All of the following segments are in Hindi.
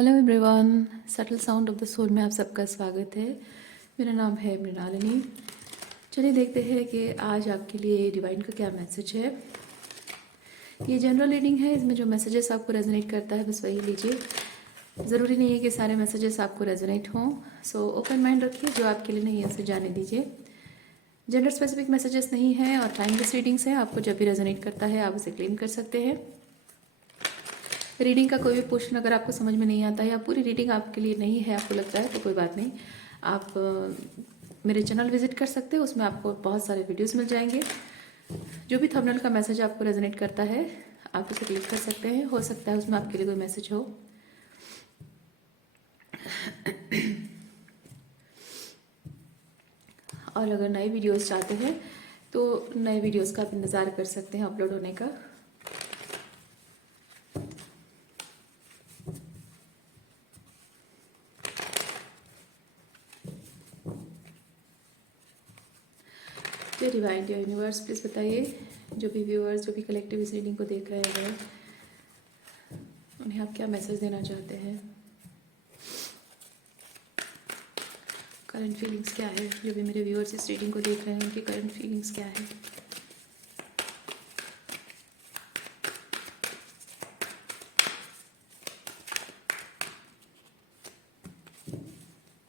Hello everyone, subtle sound of the soul में आप सबका स्वागत है। मेरा नाम है मृणालिनी। चलिए देखते हैं कि आज आपके लिए डिवाइन का क्या मैसेज है। ये जनरल रीडिंग है, इसमें जो मैसेजेस आपको रेजोनेट करता है बस वही लीजिए। ज़रूरी नहीं है कि सारे मैसेजेस आपको रेजोनेट हों, सो ओपन माइंड रखिए। जो आपके लिए नहीं है उसे जाने दीजिए। जेंडर स्पेसिफिक मैसेजेस नहीं है और टाइमलेस रीडिंग्स हैं। आपको जब भी रेजोनेट करता है आप उसे क्लेम कर सकते हैं। रीडिंग का कोई भी पोर्शन अगर आपको समझ में नहीं आता है या पूरी रीडिंग आपके लिए नहीं है, आपको लगता है, तो कोई बात नहीं। आप मेरे चैनल विजिट कर सकते हैं, उसमें आपको बहुत सारे वीडियोस मिल जाएंगे। जो भी थंबनेल का मैसेज आपको रेजोनेट करता है आप उसे क्लिक कर सकते हैं। हो सकता है उसमें आपके लिए कोई मैसेज हो। और अगर नए वीडियोस चाहते हैं तो नए वीडियोस का आप इंतज़ार कर सकते हैं अपलोड होने का। Dear divine, dear universe, please बताइए जो भी व्यूअर्स, जो भी कलेक्टिव इस रीडिंग को देख रहे हैं, उन्हें आप क्या मैसेज देना चाहते हैं। करंट फीलिंग्स क्या है। जो भी मेरे व्यूअर्स इस रीडिंग को देख रहे हैं उनकी करंट फीलिंग्स क्या है।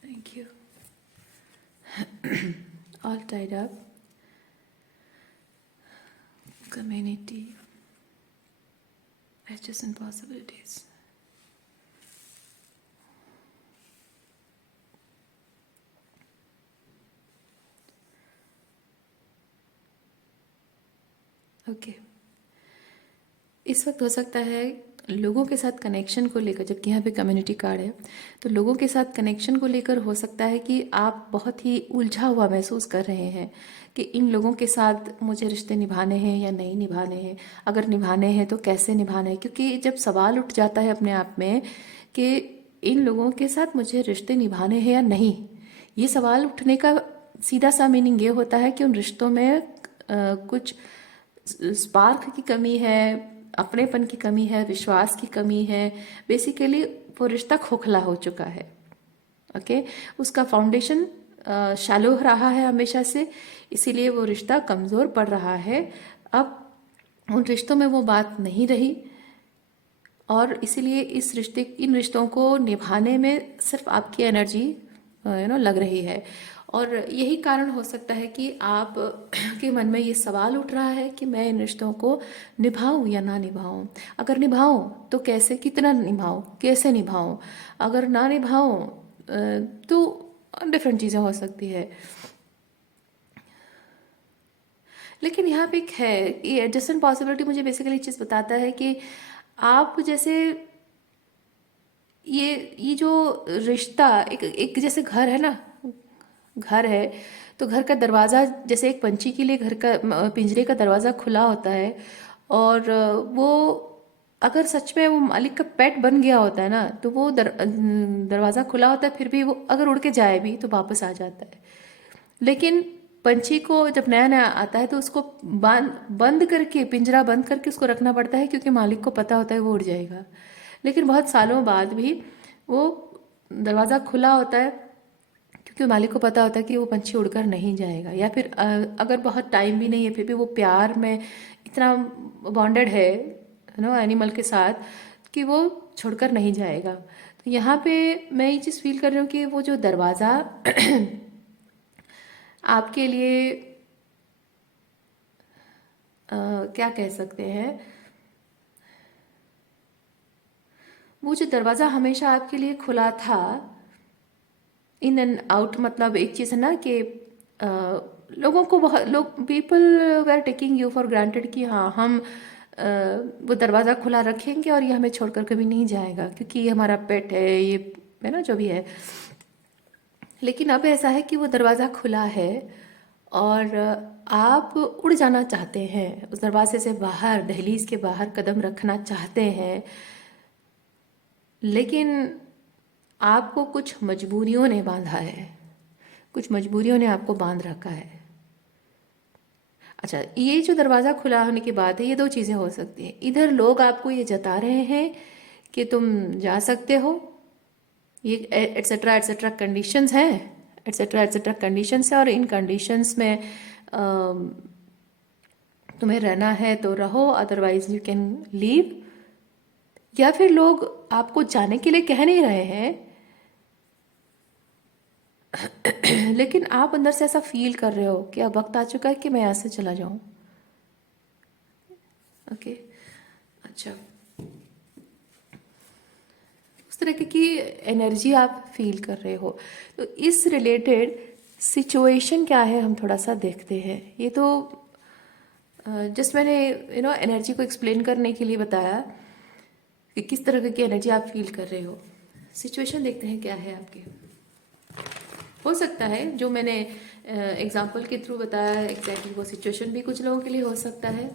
Thank you. All tied up, community, adjacent possibilities. Okay, इस वक्त हो सकता है लोगों के साथ कनेक्शन को लेकर, जबकि यहाँ पे कम्युनिटी कार्ड है, तो लोगों के साथ कनेक्शन को लेकर हो सकता है कि आप बहुत ही उलझा हुआ महसूस कर रहे हैं कि इन लोगों के साथ मुझे रिश्ते निभाने हैं या नहीं निभाने हैं। अगर निभाने हैं तो कैसे निभाने हैं, क्योंकि जब सवाल उठ जाता है अपने आप में कि इन लोगों के साथ मुझे रिश्ते निभाने हैं या नहीं, ये सवाल उठने का सीधा सा मीनिंग ये होता है कि उन रिश्तों में कुछ स्पार्क की कमी है, अपनेपन की कमी है, विश्वास की कमी है। बेसिकली वो रिश्ता खोखला हो चुका है। ओके, उसका फाउंडेशन शैलो रहा है हमेशा से, इसीलिए वो रिश्ता कमज़ोर पड़ रहा है। अब उन रिश्तों में वो बात नहीं रही और इसीलिए इन रिश्तों को निभाने में सिर्फ आपकी एनर्जी लग रही है। और यही कारण हो सकता है कि आप के मन में ये सवाल उठ रहा है कि मैं इन रिश्तों को निभाऊं या ना निभाऊं। अगर निभाऊं तो कैसे, कितना निभाऊं, कैसे निभाऊं। अगर ना निभाऊं तो डिफरेंट चीज़ें हो सकती है। लेकिन यहाँ पे एक है, ये एडजस्टेंट पॉसिबिलिटी मुझे बेसिकली चीज़ बताता है कि आप जैसे ये जो रिश्ता एक एक जैसे घर है ना, घर है तो घर का दरवाज़ा जैसे एक पंछी के लिए घर का पिंजरे का दरवाज़ा खुला होता है। और वो अगर सच में वो मालिक का पेट बन गया होता है ना, तो वो दरवाज़ा खुला होता है, फिर भी वो अगर उड़ के जाए भी तो वापस आ जाता है। लेकिन पंछी को जब नया नया आता है तो उसको बंद करके, पिंजरा बंद करके उसको रखना पड़ता है, क्योंकि मालिक को पता होता है वो उड़ जाएगा। लेकिन बहुत सालों बाद भी वो दरवाज़ा खुला होता है, क्योंकि मालिक को पता होता है कि वो पंछी उड़कर नहीं जाएगा। या फिर अगर बहुत टाइम भी नहीं है फिर भी वो प्यार में इतना बॉन्डेड है एनिमल के साथ कि वो छोड़कर नहीं जाएगा। तो यहाँ पे मैं ये चीज़ फील कर रही हूँ कि वो जो दरवाज़ा आपके लिए क्या कह सकते हैं, वो जो दरवाज़ा हमेशा आपके लिए खुला था, इन एंड आउट, मतलब एक चीज़ है ना कि लोगों को बहुत लोग, people were taking you for granted कि हाँ हम वो दरवाज़ा खुला रखेंगे और ये हमें छोड़कर कभी नहीं जाएगा, क्योंकि ये हमारा पेट है, ये है ना जो भी है। लेकिन अब ऐसा है कि वो दरवाज़ा खुला है और आप उड़ जाना चाहते हैं उस दरवाजे से बाहर, दहलीज के बाहर कदम रखना चाहते हैं। लेकिन आपको कुछ मजबूरियों ने बांधा है, कुछ मजबूरियों ने आपको बांध रखा है। अच्छा, ये जो दरवाज़ा खुला होने की बात है, ये दो चीज़ें हो सकती हैं। इधर लोग आपको ये जता रहे हैं कि तुम जा सकते हो, ये एट्सेट्रा एट्सेट्रा कंडीशंस हैं, एट्सेट्रा एट्सेट्रा कंडीशंस है, और इन कंडीशंस में तुम्हें रहना है तो रहो, अदरवाइज यू कैन लीव। या फिर लोग आपको जाने के लिए कह नहीं रहे हैं, लेकिन आप अंदर से ऐसा फील कर रहे हो कि अब वक्त आ चुका है कि मैं यहाँ से चला जाऊं। ओके, अच्छा, उस तरह की एनर्जी आप फील कर रहे हो। तो इस रिलेटेड सिचुएशन क्या है हम थोड़ा सा देखते हैं। ये तो जस्ट मैंने एनर्जी को एक्सप्लेन करने के लिए बताया कि किस तरह की एनर्जी आप फील कर रहे हो। सिचुएशन देखते हैं क्या है आपकी। हो सकता है जो मैंने एग्जाम्पल के थ्रू बताया एग्जैक्टली वो सिचुएशन भी कुछ लोगों के लिए हो सकता है।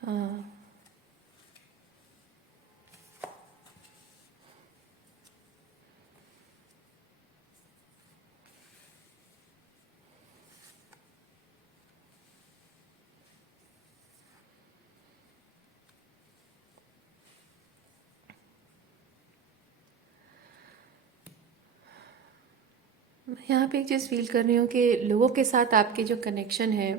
हाँ, यहाँ पे एक चीज़ फील कर रही हूँ कि लोगों के साथ आपके जो कनेक्शन है,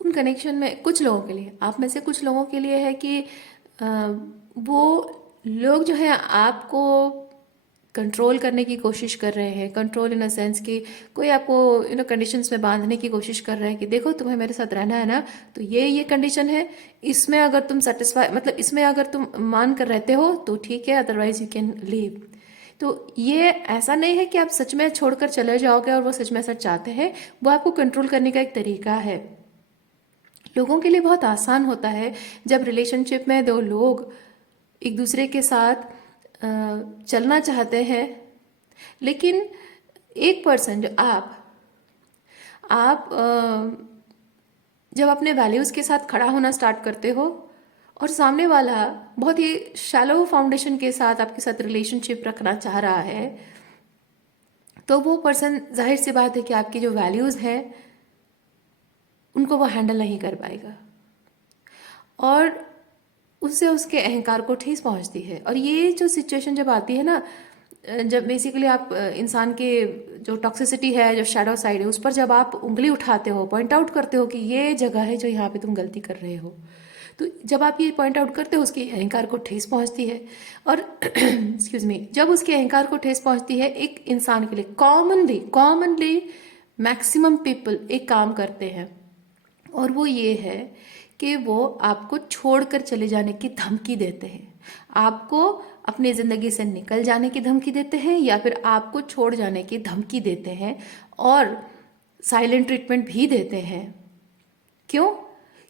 उन कनेक्शन में कुछ लोगों के लिए, आप में से कुछ लोगों के लिए है कि वो लोग जो है आपको कंट्रोल करने की कोशिश कर रहे हैं। कंट्रोल इन अ सेंस कि कोई आपको कंडीशंस में बांधने की कोशिश कर रहे हैं कि देखो तुम्हें मेरे साथ रहना है ना, तो ये कंडीशन है, इसमें अगर तुम सेटिस्फाई, मतलब इसमें अगर तुम मान कर रहते हो तो ठीक है, अदरवाइज यू कैन लीव। तो ये ऐसा नहीं है कि आप सच में छोड़कर चले जाओगे और वो सच में ऐसा चाहते हैं, वो आपको कंट्रोल करने का एक तरीका है। लोगों के लिए बहुत आसान होता है जब रिलेशनशिप में दो लोग एक दूसरे के साथ चलना चाहते हैं, लेकिन एक पर्सन जो आप जब अपने वैल्यूज़ के साथ खड़ा होना स्टार्ट करते हो और सामने वाला बहुत ही शैलो फाउंडेशन के साथ आपके साथ रिलेशनशिप रखना चाह रहा है, तो वो पर्सन, जाहिर सी बात है कि आपकी जो वैल्यूज़ हैं उनको वो हैंडल नहीं कर पाएगा और उससे उसके अहंकार को ठेस पहुंचती है। और ये जो सिचुएशन जब आती है ना, जब बेसिकली आप इंसान के जो टॉक्सिसिटी है, जो शैडो साइड है, उस पर जब आप उंगली उठाते हो, पॉइंट आउट करते हो कि ये जगह है जो यहाँ पे तुम गलती कर रहे हो, तो जब आप ये पॉइंट आउट करते हो उसके अहंकार को ठेस पहुंचती है। और एक्सक्यूज मी, जब उसके अहंकार को ठेस पहुंचती है, एक इंसान के लिए कॉमनली मैक्सिमम पीपल एक काम करते हैं, और वो ये है कि वो आपको छोड़कर चले जाने की धमकी देते हैं, आपको अपनी ज़िंदगी से निकल जाने की धमकी देते हैं, या फिर आपको छोड़ जाने की धमकी देते हैं, और साइलेंट ट्रीटमेंट भी देते हैं। क्यों?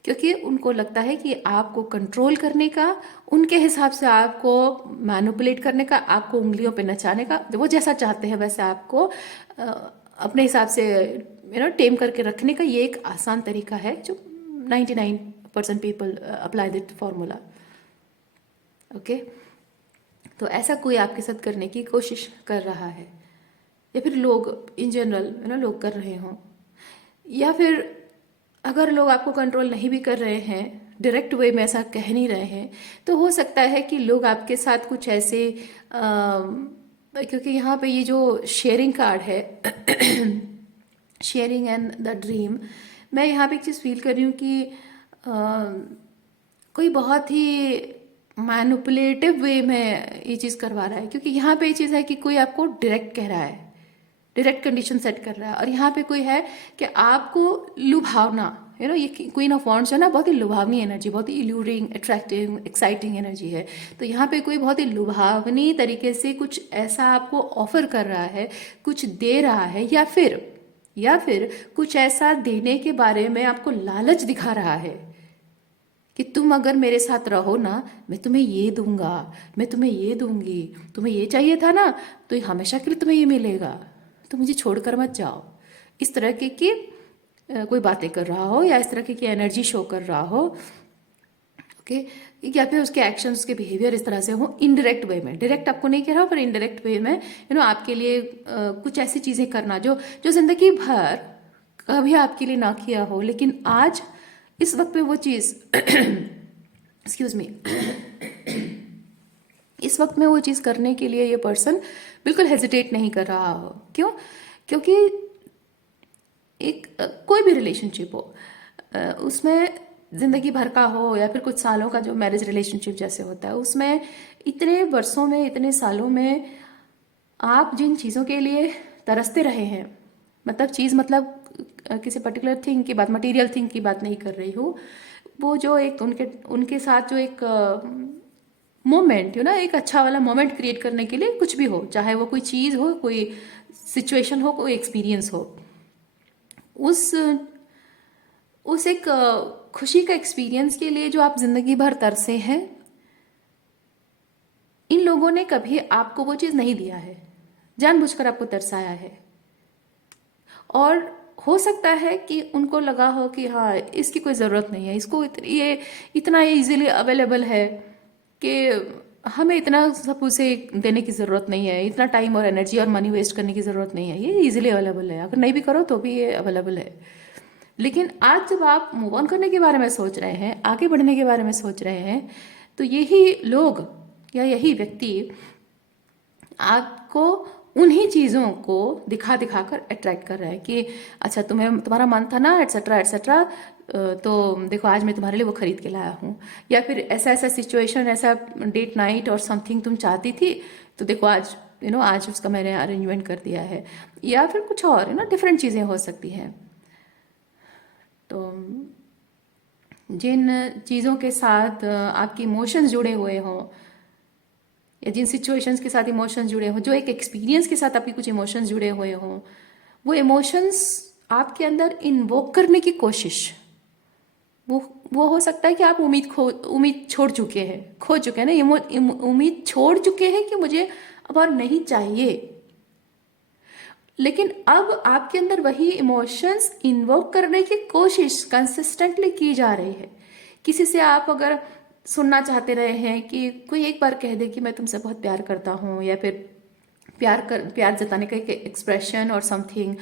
क्योंकि उनको लगता है कि आपको कंट्रोल करने का, उनके हिसाब से आपको मैनिपुलेट करने का, आपको उंगलियों पे नचाने का, वो जैसा चाहते हैं वैसे आपको अपने हिसाब से टेम करके रखने का ये एक आसान तरीका है जो 99% people apply that formula. Okay, तो ऐसा कोई आपके साथ करने की कोशिश कर रहा है, या फिर लोग इन जनरल लोग कर रहे हों, या फिर अगर लोग आपको कंट्रोल नहीं भी कर रहे हैं, डायरेक्ट वे में ऐसा कह नहीं रहे हैं, तो हो सकता है कि लोग आपके साथ कुछ ऐसे क्योंकि यहाँ पे ये जो शेयरिंग कार्ड है शेयरिंग एंड द ड्रीम, मैं यहाँ पे एक चीज़ फील कर रही हूँ कि कोई बहुत ही मैनिपुलेटिव वे में ये चीज़ करवा रहा है। क्योंकि यहाँ पे ये चीज़ है कि कोई आपको डायरेक्ट कह रहा है, डायरेक्ट कंडीशन सेट कर रहा है, और यहाँ पे कोई है कि आपको लुभावना, ये क्वीन ऑफ वॉन्ड्स है ना, बहुत ही लुभावनी एनर्जी, बहुत ही इल्यूरिंग, अट्रैक्टिव, एक्साइटिंग एनर्जी है। तो यहाँ पे कोई बहुत ही लुभावनी तरीके से कुछ ऐसा आपको ऑफर कर रहा है, कुछ दे रहा है, या फिर कुछ ऐसा देने के बारे में आपको लालच दिखा रहा है कि तुम अगर मेरे साथ रहो ना, मैं तुम्हें ये दूंगा, मैं तुम्हें ये दूंगी, तुम्हें ये चाहिए था ना, तो हमेशा के लिए तुम्हें ये मिलेगा, तो मुझे छोड़कर मत जाओ। इस तरह की कोई बातें कर रहा हो, या इस तरह की एनर्जी शो कर रहा हो, ओके। या फिर उसके एक्शंस, उसके बिहेवियर इस तरह से हो इनडायरेक्ट वे में, डायरेक्ट आपको नहीं कह रहा हूँ पर इनडायरेक्ट वे में आपके लिए कुछ ऐसी चीज़ें करना जो जो जिंदगी भर कभी आपके लिए ना किया हो, लेकिन आज इस वक्त में वो चीज़ एक्सक्यूज मी, इस वक्त में वो चीज़ करने के लिए ये पर्सन बिल्कुल हेजिटेट नहीं कर रहा हो। क्यों? क्योंकि एक कोई भी रिलेशनशिप हो, उसमें ज़िंदगी भर का हो या फिर कुछ सालों का जो मैरिज रिलेशनशिप जैसे होता है, उसमें इतने वर्षों में, इतने सालों में आप जिन चीज़ों के लिए तरसते रहे हैं, मतलब चीज़ मतलब किसी पर्टिकुलर थिंग की बात, मटेरियल थिंग की बात नहीं कर रही हूँ, वो जो एक उनके उनके साथ जो एक मोमेंट एक अच्छा वाला मोमेंट क्रिएट करने के लिए कुछ भी हो, चाहे वो कोई चीज़ हो, कोई सिचुएशन हो, कोई एक्सपीरियंस हो, उस उस एक खुशी का एक्सपीरियंस के लिए जो आप जिंदगी भर तरसे हैं, इन लोगों ने कभी आपको वो चीज़ नहीं दिया है, जानबूझकर आपको तरसाया है। और हो सकता है कि उनको लगा हो कि हाँ, इसकी कोई ज़रूरत नहीं है, इसको ये इतना इजीली अवेलेबल है कि हमें इतना सब उसे देने की ज़रूरत नहीं है, इतना टाइम और एनर्जी और मनी वेस्ट करने की ज़रूरत नहीं है, ये इजीली अवेलेबल है, अगर नहीं भी करो तो भी ये अवेलेबल है। लेकिन आज जब आप मूव ऑन करने के बारे में सोच रहे हैं, आगे बढ़ने के बारे में सोच रहे हैं, तो यही लोग या यही व्यक्ति आपको उन्हीं चीज़ों को दिखा दिखा कर अट्रैक्ट कर रहा है कि अच्छा, तुम्हारा मन था ना, एट्सेट्रा एट्सेट्रा, तो देखो आज मैं तुम्हारे लिए वो खरीद के लाया हूँ। या फिर ऐसा ऐसा सिचुएशन, ऐसा डेट नाइट और समथिंग तुम चाहती थी, तो देखो आज आज उसका मैंने अरेंजमेंट कर दिया है। या फिर कुछ और डिफरेंट चीज़ें हो सकती हैं। तो जिन चीज़ों के साथ आपके इमोशंस जुड़े हुए हों, या जिन सिचुएशंस के साथ इमोशंस जुड़े हों, जो एक एक्सपीरियंस के साथ आपके कुछ इमोशंस जुड़े हुए हों, वो इमोशंस आपके अंदर इन्वोक करने की कोशिश, वो हो सकता है कि आप उम्मीद छोड़ चुके हैं, खो चुके हैं ना, उम्मीद छोड़ चुके हैं कि मुझे अब और नहीं चाहिए। लेकिन अब आपके अंदर वही इमोशंस इन्वोक करने की कोशिश कंसिस्टेंटली की जा रही है। किसी से आप अगर सुनना चाहते रहे हैं कि कोई एक बार कह दे कि मैं तुमसे बहुत प्यार करता हूँ, या फिर प्यार जताने का एक एक्सप्रेशन और समथिंग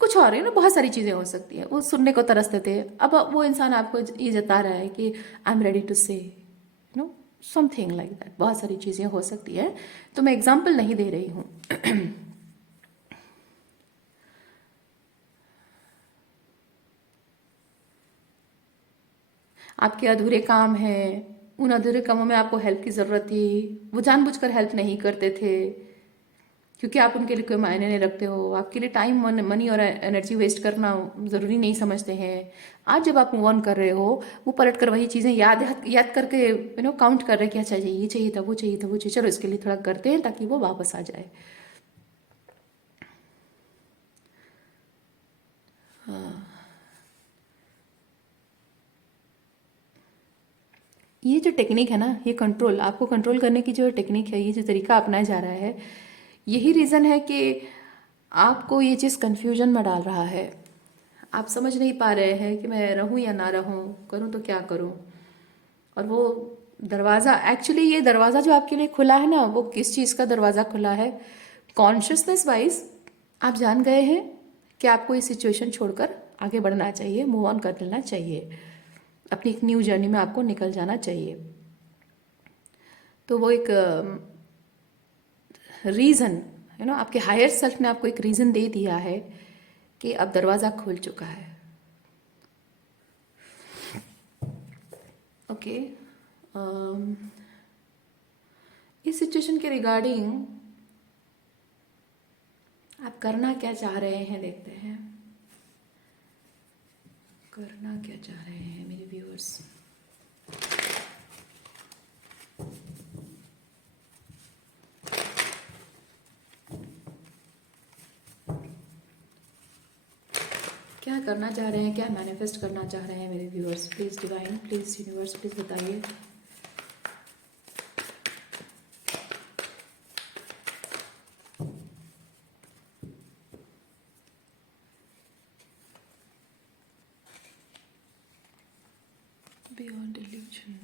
कुछ और बहुत सारी चीज़ें हो सकती है, वो सुनने को तरसते थे। अब वो इंसान आपको ये जता रहा है कि I am ready to say something like that. बहुत सारी चीज़ें हो सकती है, तो मैं एग्जाम्पल नहीं दे रही हूँ। आपके अधूरे काम हैं, उन अधूरे कामों में आपको हेल्प की ज़रूरत थी, वो जानबूझकर हेल्प नहीं करते थे क्योंकि आप उनके लिए कोई मायने नहीं रखते हो, आपके लिए टाइम मनी और एनर्जी वेस्ट करना ज़रूरी नहीं समझते हैं। आज जब आप मूव ऑन कर रहे हो, वो पलट कर वही चीज़ें याद याद करके काउंट कर रहे हैं कि अच्छा ये चाहिए था, वो चाहिए था, वो चाहिए, चलो इसके लिए थोड़ा करते हैं ताकि वो वापस आ जाए। ये जो टेक्निक है ना, ये कंट्रोल, आपको कंट्रोल करने की जो टेक्निक है, ये जो तरीका अपनाया जा रहा है, यही रीज़न है कि आपको ये चीज़ कन्फ्यूजन में डाल रहा है। आप समझ नहीं पा रहे हैं कि मैं रहूं या ना रहूं, करूं तो क्या करूं। और वो दरवाज़ा, एक्चुअली ये दरवाज़ा जो आपके लिए खुला है ना, वो किस चीज़ का दरवाज़ा खुला है? कॉन्शियसनेस वाइज आप जान गए हैं कि आपको इस सिचुएशन छोड़कर आगे बढ़ना चाहिए, मूव ऑन कर लेना चाहिए, अपनी एक न्यू जर्नी में आपको निकल जाना चाहिए। तो वो एक रीज़न आपके हायर सेल्फ ने आपको एक रीज़न दे दिया है कि अब दरवाज़ा खुल चुका है। ओके। इस सिचुएशन के रिगार्डिंग आप करना क्या चाह रहे हैं, देखते हैं करना क्या चाह रहे हैं मेरे व्यूअर्स। क्या करना चाह रहे हैं, क्या मैनिफेस्ट करना चाह रहे हैं मेरे viewers? Please divine, please universe, please बताइए। Beyond illusion.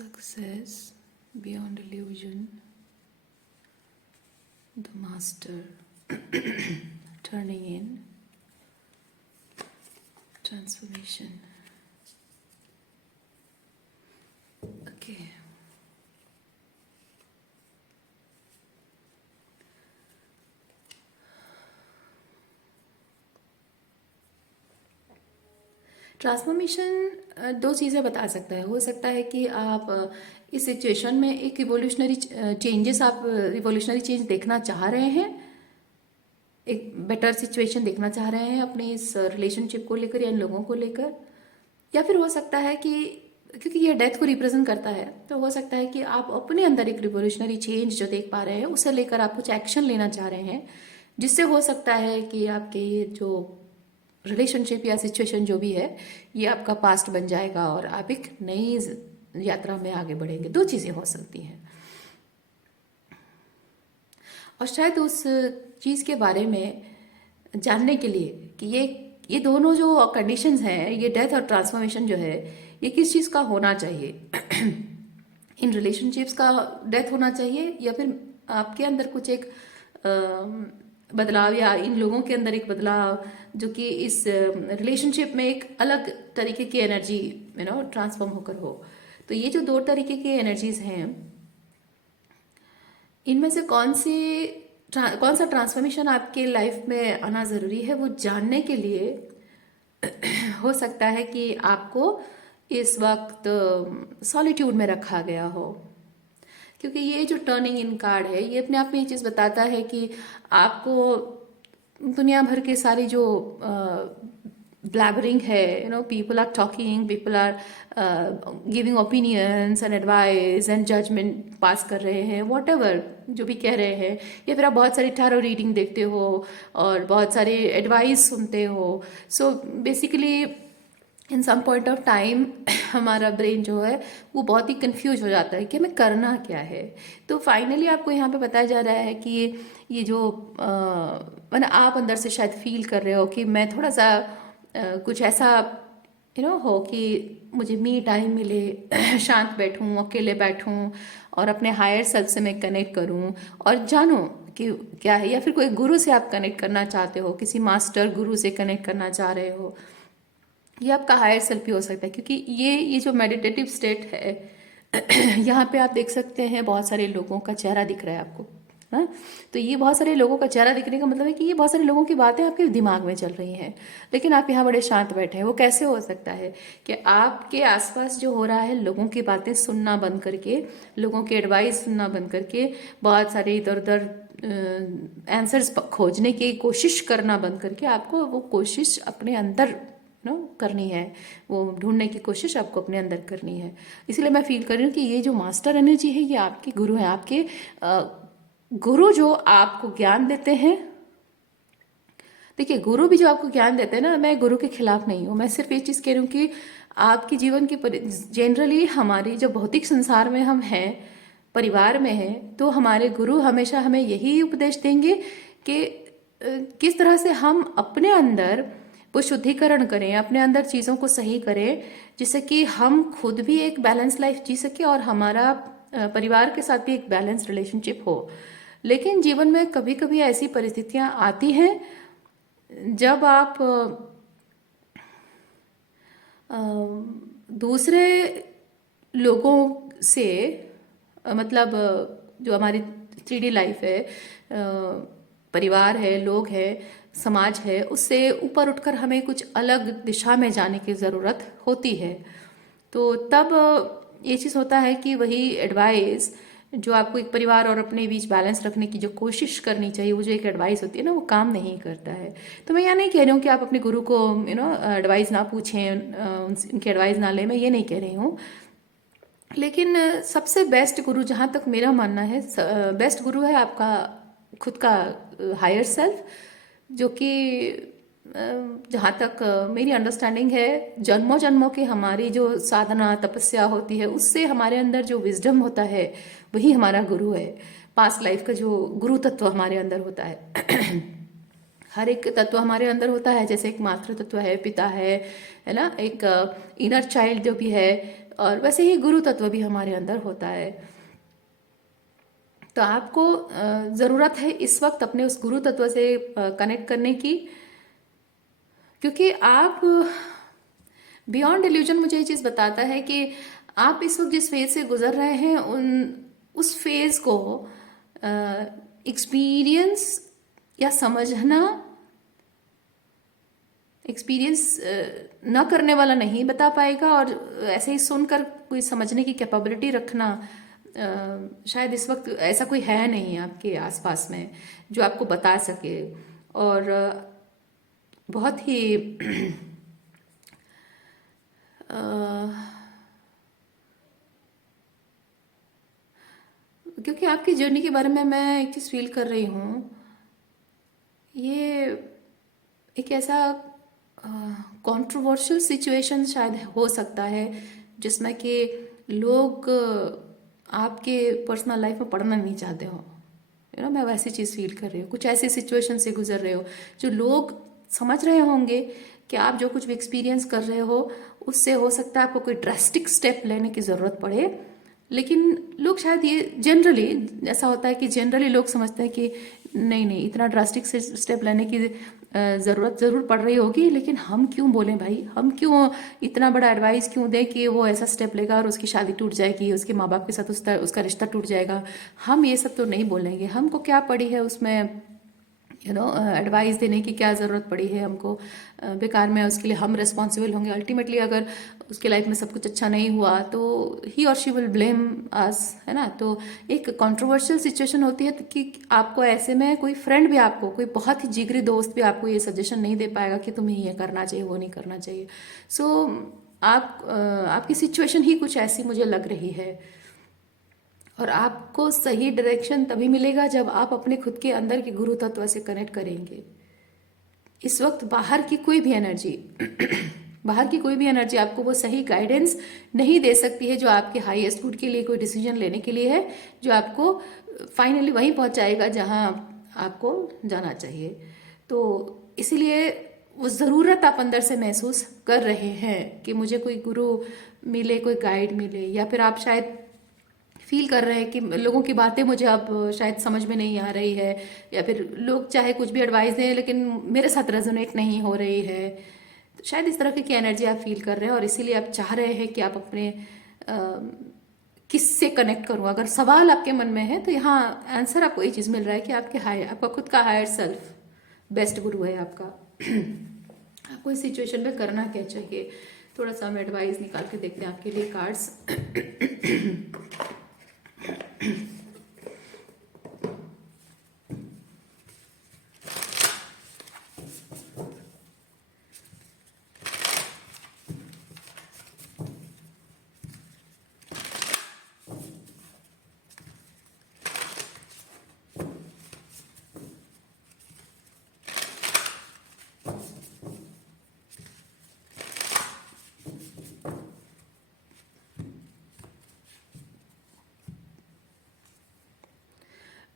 Success beyond illusion, the master turning in, transformation. Okay. Transformation दो चीज़ें बता सकता है। हो सकता है कि आप इस सिचुएशन में एक रिवोल्यूशनरी चेंजेस, आप रिवोल्यूशनरी चेंज देखना चाह रहे हैं, एक बेटर सिचुएशन देखना चाह रहे हैं अपने इस रिलेशनशिप को लेकर या इन लोगों को लेकर। या फिर हो सकता है कि क्योंकि ये डेथ को रिप्रेजेंट करता है, तो हो सकता है कि आप अपने अंदर एक रिवोल्यूशनरी चेंज जो देख पा रहे हैं उसे लेकर आप कुछ एक्शन लेना चाह रहे हैं, जिससे हो सकता है कि आपके ये जो रिलेशनशिप या सिचुएशन जो भी है ये आपका पास्ट बन जाएगा और आप एक नई यात्रा में आगे बढ़ेंगे। दो चीज़ें हो सकती हैं। और शायद उस चीज़ के बारे में जानने के लिए कि ये दोनों जो कंडीशंस हैं, ये डेथ और ट्रांसफॉर्मेशन जो है, ये किस चीज़ का होना चाहिए इन रिलेशनशिप्स का डेथ होना चाहिए या फिर आपके अंदर कुछ एक बदलाव, या इन लोगों के अंदर एक बदलाव जो कि इस रिलेशनशिप में एक अलग तरीके की एनर्जी ट्रांसफॉर्म होकर हो। तो ये जो दो तरीके की एनर्जीज हैं, इनमें से कौन सा ट्रांसफॉर्मेशन आपके लाइफ में आना ज़रूरी है, वो जानने के लिए हो सकता है कि आपको इस वक्त सॉलिट्यूड में रखा गया हो। क्योंकि ये जो टर्निंग इन कार्ड है, ये अपने आप में ये चीज़ बताता है कि आपको दुनिया भर के सारी जो ब्लैबरिंग है, people are talking, people are giving opinions and advice and judgment pass कर रहे हैं, वॉट जो भी कह रहे हैं, या फिर आप बहुत सारी टैरो रीडिंग देखते हो और बहुत सारे एडवाइस सुनते हो। So basically in some point of time हमारा ब्रेन जो है वो बहुत ही कंफ्यूज हो जाता है कि हमें करना क्या है। तो फाइनली आपको यहाँ पे बताया जा रहा है कि ये जो मतलब आप अंदर से शायद फील कर रहे हो कि मैं थोड़ा सा कुछ ऐसा हो कि मुझे मी टाइम मिले, शांत बैठूं, अकेले बैठूं और अपने हायर सेल्फ से मैं कनेक्ट करूं और जानूं कि क्या है। या फिर कोई गुरु से आप कनेक्ट करना चाहते हो, किसी मास्टर गुरु से कनेक्ट करना चाह रहे हो, ये आपका हायर सेल्फ भी हो सकता है। क्योंकि ये जो मेडिटेटिव स्टेट है यहाँ पे आप देख सकते हैं बहुत सारे लोगों का चेहरा दिख रहा है आपको, हाँ। तो ये बहुत सारे लोगों का चेहरा दिखने का मतलब है कि ये बहुत सारे लोगों की बातें आपके दिमाग में चल रही हैं, लेकिन आप यहाँ बड़े शांत बैठे हैं। वो कैसे हो सकता है कि आपके आसपास जो हो रहा है, लोगों की बातें सुनना बंद करके, लोगों की एडवाइस सुनना बंद करके, बहुत सारे इधर उधर आंसर्स खोजने की कोशिश करना बंद करके, आपको वो कोशिश अपने अंदर करनी है, वो ढूंढने की कोशिश आपको अपने अंदर करनी है। इसलिए मैं फील कर रही हूँ कि ये जो मास्टर एनर्जी है, ये आपके गुरु हैं। आपके गुरु जो आपको ज्ञान देते हैं, देखिए गुरु भी जो आपको ज्ञान देते हैं ना, मैं गुरु के खिलाफ नहीं हूँ, मैं सिर्फ ये चीज़ कह रही हूँ कि आपके जीवन की जनरली हमारी जो भौतिक संसार में हम हैं, परिवार में हैं, तो हमारे गुरु हमेशा हमें यही उपदेश देंगे कि किस तरह से हम अपने अंदर वो शुद्धिकरण करें, अपने अंदर चीज़ों को सही करें, जिससे कि हम खुद भी एक बैलेंस लाइफ जी सके और हमारा परिवार के साथ भी एक बैलेंस रिलेशनशिप हो। लेकिन जीवन में कभी कभी ऐसी परिस्थितियां आती हैं जब आप दूसरे लोगों से, मतलब जो हमारी 3D लाइफ है, परिवार है, लोग हैं, समाज है, उससे ऊपर उठकर हमें कुछ अलग दिशा में जाने की ज़रूरत होती है। तो तब ये चीज़ होता है कि वही एडवाइस जो आपको एक परिवार और अपने बीच बैलेंस रखने की जो कोशिश करनी चाहिए, वो जो एक एडवाइस होती है ना, वो काम नहीं करता है। तो मैं यहाँ नहीं कह रही हूँ कि आप अपने गुरु को एडवाइस ना पूछें, उनकी एडवाइस ना लें, मैं ये नहीं कह रही हूँ। लेकिन सबसे बेस्ट गुरु, जहाँ तक मेरा मानना है, बेस्ट गुरु है आपका खुद का हायर सेल्फ, जो कि जहाँ तक मेरी अंडरस्टैंडिंग है, जन्मों जन्मों की हमारी जो साधना तपस्या होती है, उससे हमारे अंदर जो विजडम होता है, वही हमारा गुरु है। पास्ट लाइफ का जो गुरु तत्व हमारे अंदर होता है हर एक तत्व हमारे अंदर होता है, जैसे एक मातृ तत्व है, पिता है ना, एक इनर चाइल्ड जो भी है, और वैसे ही गुरु तत्व भी हमारे अंदर होता है। तो आपको ज़रूरत है इस वक्त अपने उस गुरु तत्व से कनेक्ट करने की, क्योंकि आप बियॉन्ड इल्यूजन मुझे ये चीज़ बताता है कि आप इस वक्त जिस फेज से गुजर रहे हैं उस फेज को एक्सपीरियंस या समझना, एक्सपीरियंस न करने वाला नहीं बता पाएगा, और ऐसे ही सुनकर कोई समझने की कैपेबिलिटी रखना शायद इस वक्त ऐसा कोई है नहीं आपके आसपास में जो आपको बता सके। और बहुत ही क्योंकि आपकी जर्नी के बारे में मैं एक चीज़ फील कर रही हूँ, ये एक ऐसा कंट्रोवर्शियल सिचुएशन शायद हो सकता है जिसमें कि लोग आपके पर्सनल लाइफ में पढ़ना नहीं चाहते हो। मैं वैसी चीज़ फील कर रही हूँ, कुछ ऐसी सिचुएशन से गुजर रहे हो जो लोग समझ रहे होंगे कि आप जो कुछ भी एक्सपीरियंस कर रहे हो उससे हो सकता है आपको कोई ड्रास्टिक स्टेप लेने की ज़रूरत पड़े, लेकिन लोग शायद ये जनरली ऐसा होता है कि जनरली लोग समझते हैं कि नहीं नहीं इतना ड्रास्टिक स्टेप लेने की ज़रूरत ज़रूर पड़ रही होगी, लेकिन हम क्यों बोलें भाई, हम क्यों इतना बड़ा एडवाइस क्यों दें कि वो ऐसा स्टेप लेगा और उसकी शादी टूट जाएगी, उसके माँ बाप के साथ उसका रिश्ता टूट जाएगा। हम ये सब तो नहीं बोलेंगे, हमको क्या पड़ी है उसमें एडवाइस देने की क्या ज़रूरत पड़ी है हमको, बेकार में उसके लिए हम रिस्पॉन्सिबल होंगे। अल्टीमेटली अगर उसके लाइफ में सब कुछ अच्छा नहीं हुआ तो ही और शी विल ब्लेम अस, है ना। तो एक कंट्रोवर्शियल सिचुएशन होती है कि आपको ऐसे में कोई फ्रेंड भी, आपको कोई बहुत ही जिगरी दोस्त भी आपको ये सजेशन नहीं दे पाएगा कि तुम्हें ये करना चाहिए वो नहीं करना चाहिए। सो आपकी सिचुएशन ही कुछ ऐसी मुझे लग रही है, और आपको सही डायरेक्शन तभी मिलेगा जब आप अपने खुद के अंदर के गुरु तत्व से कनेक्ट करेंगे। इस वक्त बाहर की कोई भी एनर्जी बाहर की कोई भी एनर्जी आपको वो सही गाइडेंस नहीं दे सकती है जो आपके हाईएस्ट गुड के लिए कोई डिसीजन लेने के लिए है, जो आपको फाइनली वहीं पहुंचाएगा जहां आपको जाना चाहिए। तो इसीलिए वो ज़रूरत आप अंदर से महसूस कर रहे हैं कि मुझे कोई गुरु मिले, कोई गाइड मिले, या फिर आप शायद फील कर रहे हैं कि लोगों की बातें मुझे अब शायद समझ में नहीं आ रही है, या फिर लोग चाहे कुछ भी एडवाइस दें लेकिन मेरे साथ रेजोनेट नहीं हो रही है। तो शायद इस तरह की एनर्जी आप फील कर रहे हैं, और इसीलिए आप चाह रहे हैं कि आप अपने किससे कनेक्ट करूँ। अगर सवाल आपके मन में है तो यहाँ आंसर आपको ये चीज़ मिल रहा है कि आपका खुद का हायर सेल्फ बेस्ट गुरु है आपका। आपको इस सिचुएशन में करना क्या चाहिए, थोड़ा सा हम एडवाइस निकाल के देखते हैं आपके लिए cards.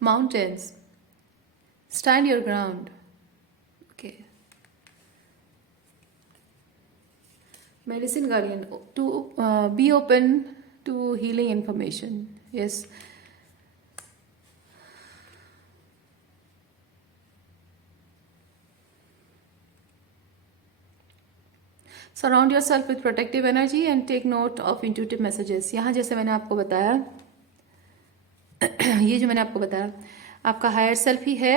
Mountains, stand your ground. Okay. Medicine Guardian, to be open to healing information. Yes. Surround yourself with protective energy and take note of intuitive messages. यहाँ जैसे मैंने आपको बताया ये जो मैंने आपको बताया आपका हायर सेल्फ ही है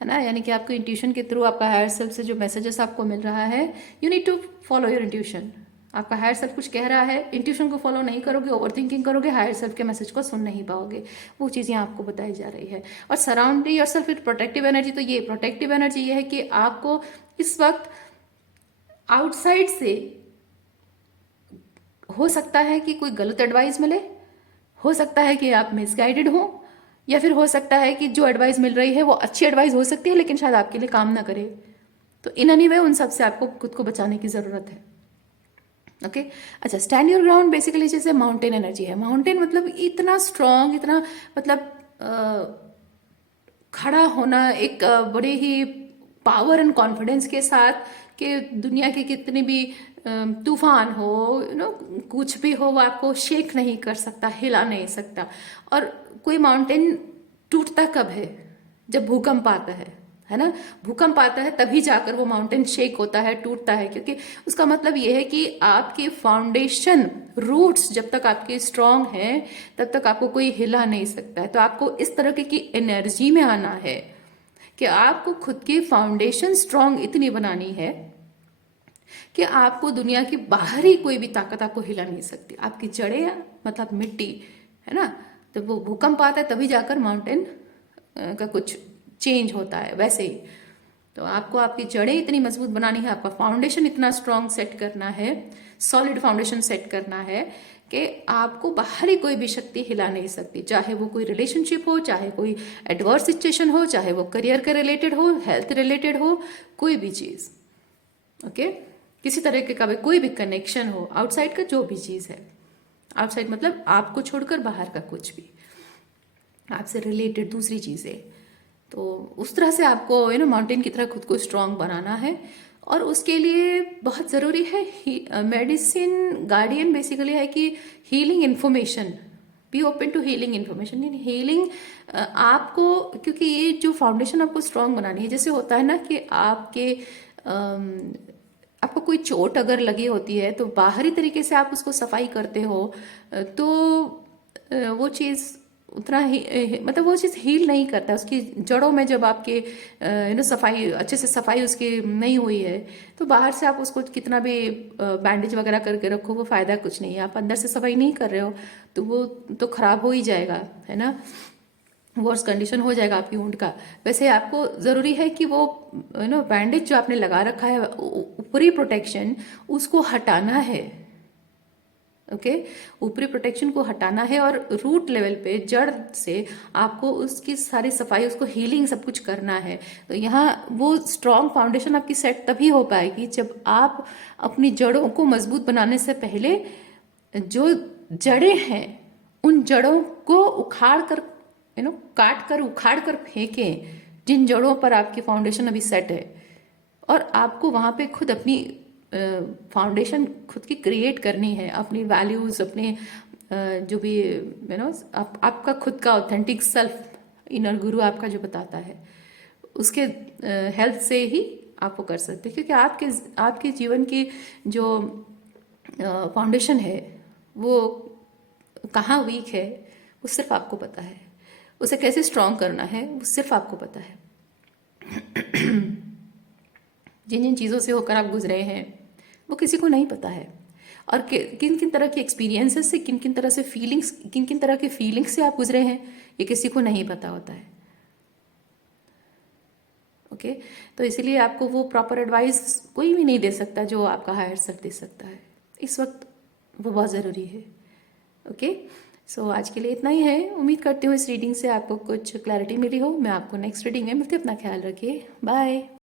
ना, यानी कि आपको इंट्यूशन के थ्रू आपका हायर सेल्फ से जो मैसेजेस आपको मिल रहा है, you need to follow your intuition. आपका हायर सेल्फ कुछ कह रहा है, इंट्यूशन को फॉलो नहीं करोगे, ओवर थिंकिंग करोगे, हायर सेल्फ के मैसेज को सुन नहीं पाओगे। वो चीज़ यहाँ आपको बताई जा रही है। और surrounding your self with protective energy, तो ये प्रोटेक्टिव एनर्जी ये है कि आपको इस वक्त आउटसाइड से हो सकता है कि कोई गलत एडवाइस मिले, हो सकता है कि आप मिसगाइडेड हो, या फिर हो सकता है कि जो एडवाइस मिल रही है वो अच्छी एडवाइस हो सकती है लेकिन शायद आपके लिए काम ना करे। तो इन एनी वे उन सब से आपको खुद को बचाने की ज़रूरत है। ओके अच्छा, स्टैंड योर ग्राउंड बेसिकली जैसे माउंटेन एनर्जी है। माउंटेन मतलब इतना स्ट्रांग, इतना मतलब खड़ा होना एक बड़े ही पावर एंड कॉन्फिडेंस के साथ कि दुनिया के कितने भी तूफान हो, कुछ भी हो, वो आपको शेक नहीं कर सकता, हिला नहीं सकता। और कोई माउंटेन टूटता कब है? जब भूकंप आता है ना? भूकंप आता है तभी जाकर वो माउंटेन शेक होता है, टूटता है, क्योंकि उसका मतलब ये है कि आपकी फाउंडेशन, रूट्स जब तक आपके स्ट्रांग हैं तब तक आपको कोई हिला नहीं सकता है। तो आपको इस तरह की एनर्जी में आना है कि आपको खुद की फाउंडेशन स्ट्रांग इतनी बनानी है कि आपको दुनिया की बाहरी कोई भी ताकत आपको हिला नहीं सकती। आपकी जड़ें मतलब मिट्टी है ना, तो वो भूकंप आता है तभी जाकर माउंटेन का कुछ चेंज होता है। वैसे ही तो आपको आपकी जड़ें इतनी मजबूत बनानी है, आपका फाउंडेशन इतना स्ट्रांग सेट करना है, सॉलिड फाउंडेशन सेट करना है कि आपको बाहरी कोई भी शक्ति हिला नहीं सकती। चाहे वो कोई रिलेशनशिप हो, चाहे कोई एडवर्स सिचुएशन हो, चाहे वो करियर के रिलेटेड हो, हेल्थ रिलेटेड हो, कोई भी चीज़। ओके, किसी तरह के का भी कोई भी कनेक्शन हो, आउटसाइड का जो भी चीज़ है, आउटसाइड मतलब आपको छोड़कर बाहर का कुछ भी, आपसे रिलेटेड दूसरी चीज़ें, तो उस तरह से आपको माउंटेन की तरह खुद को स्ट्रांग बनाना है। और उसके लिए बहुत ज़रूरी है मेडिसिन गार्डियन बेसिकली है कि healing information, be open to healing information. यानी हीलिंग आपको, क्योंकि ये जो फाउंडेशन आपको स्ट्रांग बनानी है, जैसे होता है ना कि आपको कोई चोट अगर लगी होती है तो बाहरी तरीके से आप उसको सफाई करते हो, तो वो चीज़ उतना ही मतलब वो चीज़ हील नहीं करता। उसकी जड़ों में जब आपके सफाई अच्छे से सफाई उसकी नहीं हुई है, तो बाहर से आप उसको कितना भी बैंडेज वगैरह करके रखो, वो फ़ायदा कुछ नहीं है। आप अंदर से सफाई नहीं कर रहे हो तो वो तो खराब हो ही जाएगा, है ना, वर्स कंडीशन हो जाएगा आपकी वुंड का। वैसे आपको ज़रूरी है कि वो बैंडेज जो आपने लगा रखा है, ऊपरी प्रोटेक्शन, उसको हटाना है। ओके, ऊपरी प्रोटेक्शन को हटाना है और रूट लेवल पे, जड़ से आपको उसकी सारी सफाई, उसको हीलिंग सब कुछ करना है। तो यहाँ वो स्ट्रॉन्ग फाउंडेशन आपकी सेट तभी हो पाएगी जब आप अपनी जड़ों को मजबूत बनाने से पहले जो जड़ें हैं उन जड़ों को उखाड़ कर, काट कर उखाड़ कर फेंकें, जिन जड़ों पर आपकी फाउंडेशन अभी सेट है। और आपको वहाँ पे खुद अपनी फाउंडेशन खुद की क्रिएट करनी है, अपनी वैल्यूज़, अपने जो भी आपका खुद का ऑथेंटिक सेल्फ, इनर गुरु आपका जो बताता है, उसके हेल्प से ही आप वो कर सकते हैं। क्योंकि आपके जीवन की जो फाउंडेशन है वो कहाँ वीक है वो सिर्फ आपको पता है, उसे कैसे स्ट्रॉन्ग करना है वो सिर्फ आपको पता है। जिन जिन चीज़ों से होकर आप गुजरे हैं वो किसी को नहीं पता है, और किन किन तरह के एक्सपीरियंसेस से, किन किन तरह से फीलिंग्स, किन किन तरह के फीलिंग्स से आप गुजरे हैं, ये किसी को नहीं पता होता है। ओके, तो इसीलिए आपको वो प्रॉपर एडवाइस कोई भी नहीं दे सकता जो आपका हायर सेल्फ दे सकता है इस वक्त, वो बहुत ज़रूरी है। ओके, सो आज के लिए इतना ही है। उम्मीद करती हूँ इस रीडिंग से आपको कुछ क्लैरिटी मिली हो। मैं आपको नेक्स्ट रीडिंग में मिलती हूँ। अपना ख्याल रखिए, बाय।